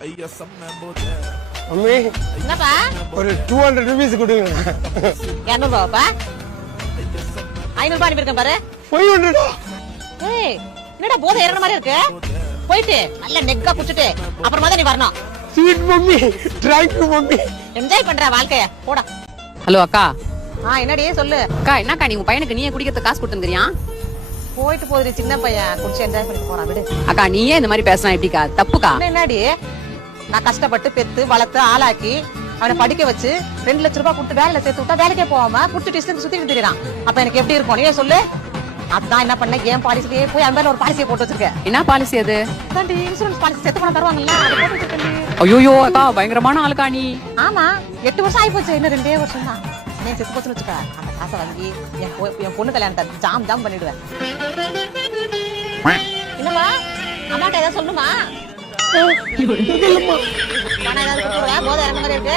Mummy என்னப்பா ஒரு 200 rupees கொடுங்க. 200 ரூபாப்பா 500 ரூபாய் அனுப்பியிருக்கேன் பாரு. 500. ஏய் என்னடா போதை ஏறன மாதிரி இருக்கு. போயிட்டு நல்ல நெக்கா குடிச்சிட்டு அப்புறமா தான் நீ வரணும். Sweet mummy, thank you mummy. Enjoy பண்ற வாழ்க்கைய போடா. ஹலோ அக்கா. என்னடி சொல்லு. அக்கா என்னக்கா நீ உன் பையனுக்கு நீயே குடிக்கிறதுக்கு காசு கொடுத்துங்கறியா? போயிட்டு போகுது சின்ன பையன் குடிச்சு என்ஜாய் பண்ணிட்டு போறான் விடு. அக்கா நீயே இந்த மாதிரி பேசினா எப்படிக்கா? தப்புக்கா. என்னடி நான் கஷ்டப்பட்டு பெத்து வளர்த்து ஆளாக்கி அவனை படிக்க வச்சு 2 லட்சம் ரூபாய் கொடுத்து வேலையில சேர்த்து விட்டா வேலைக்கே போகாம குடிச்சிட்டு இஷ்டத்துக்கு சுத்திட்டு திரியறான். அப்ப எனக்கு எப்படி இருக்கும் நீயே சொல்லு. அதான் என்ன பண்ண ஏன் பாலிசிலேயே போய் அந்த ஒரு பாலிசியை போட்டு வச்சிருக்கேன். என்ன பாலிசி அது? இன்சூரன்ஸ் பாலிசி செத்து பணம் தருவாங்கல்ல அது போட்டு வச்சிருக்கேன். ஐயோ அக்கா பயங்கரமான ஆளுக்கா நீ. ஆமா 8 வருஷம் ஆகி போச்சு. இன்னும் 2 வருஷம் தான். நீ செத்து போச்சுன்னு வச்சுக்க அந்த காசை வாங்கி என் பொண்ணு கல்யாணத்தை ஜாம் பண்ணிடுவேன். என்னமா அம்மாட்ட ஏதாவது சொல்லுமா? பணம் ஏதாவது கொடுத்துருவா போதை இறங்க மாதிரி இருக்கு.